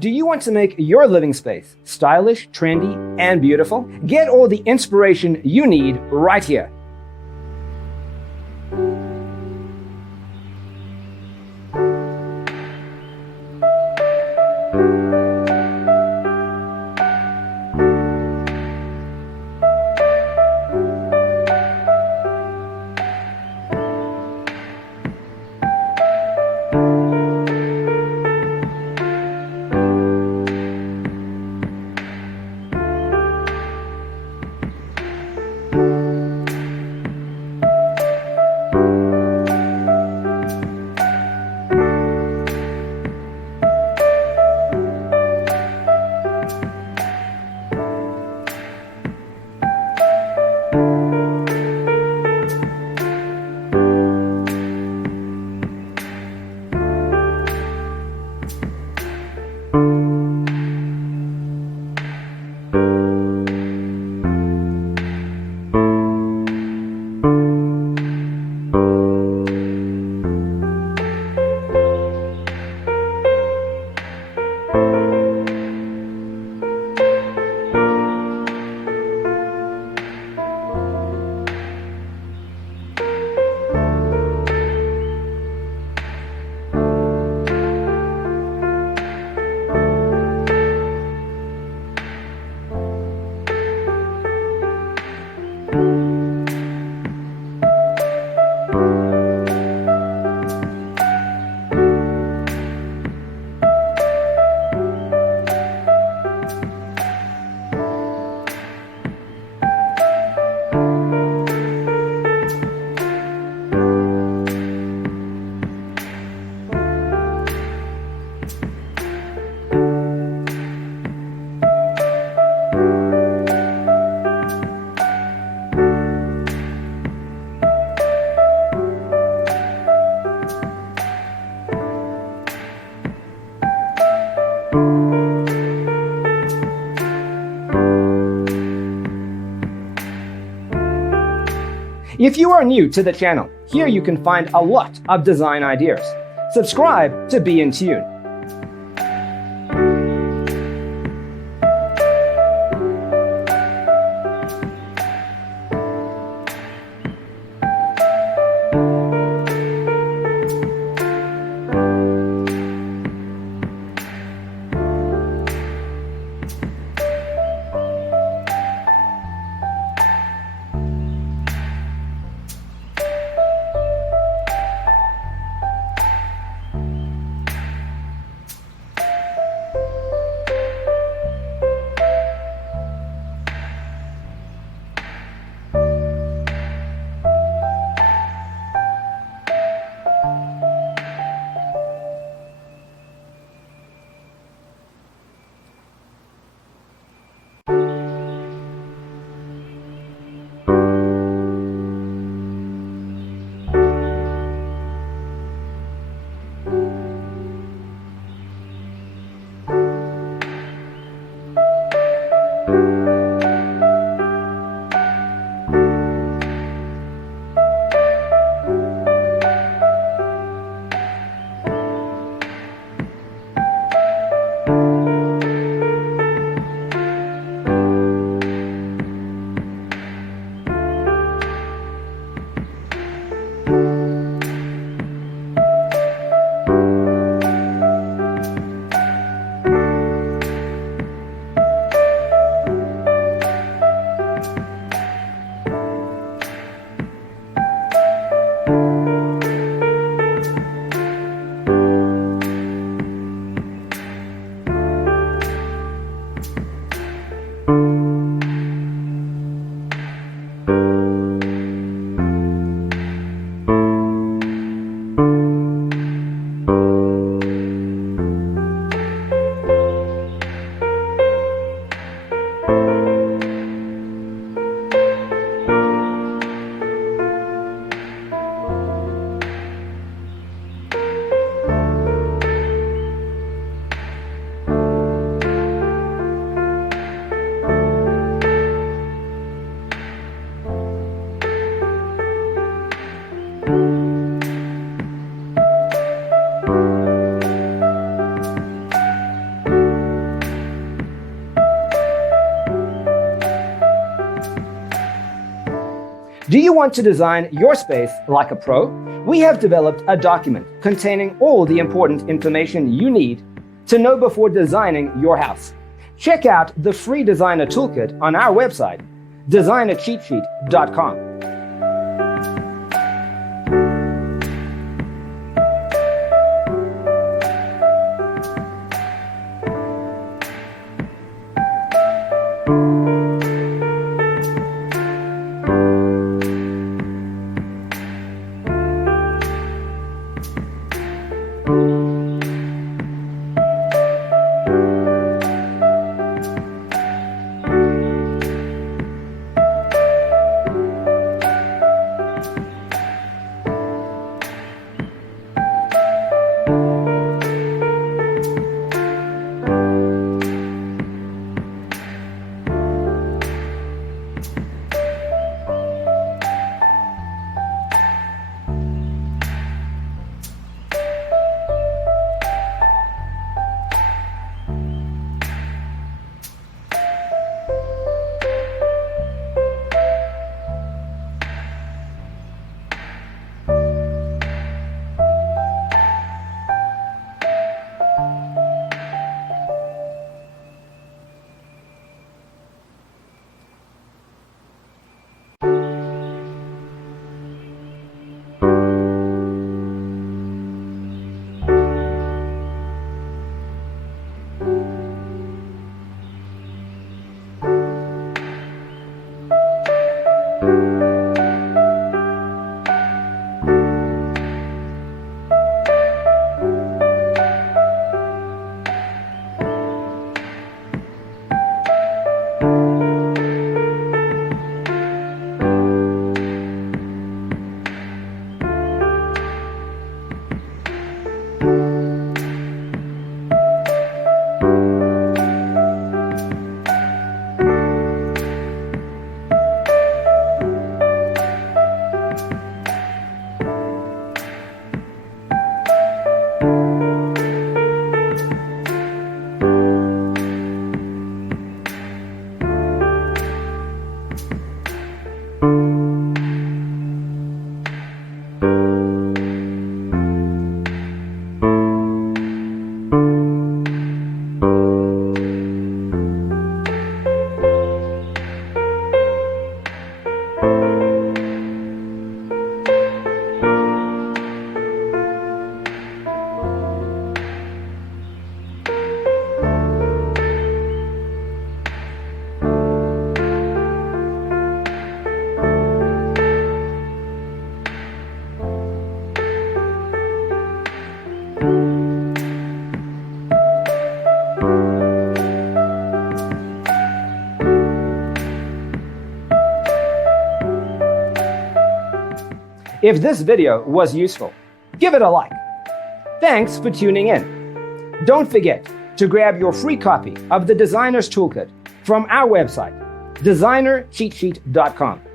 Do you want to make your living space stylish, trendy, and beautiful? Get all the inspiration you need right here. If you are new to the channel, here you can find a lot of design ideas. Subscribe to be in tune. Do you want to design your space like a pro? We have developed a document containing all the important information you need to know before designing your house. Check out the free designer toolkit on our website, designercheatsheet.com. If this video was useful, give it a like. Thanks for tuning in. Don't forget to grab your free copy of the Designer's Toolkit from our website, designercheatsheet.com.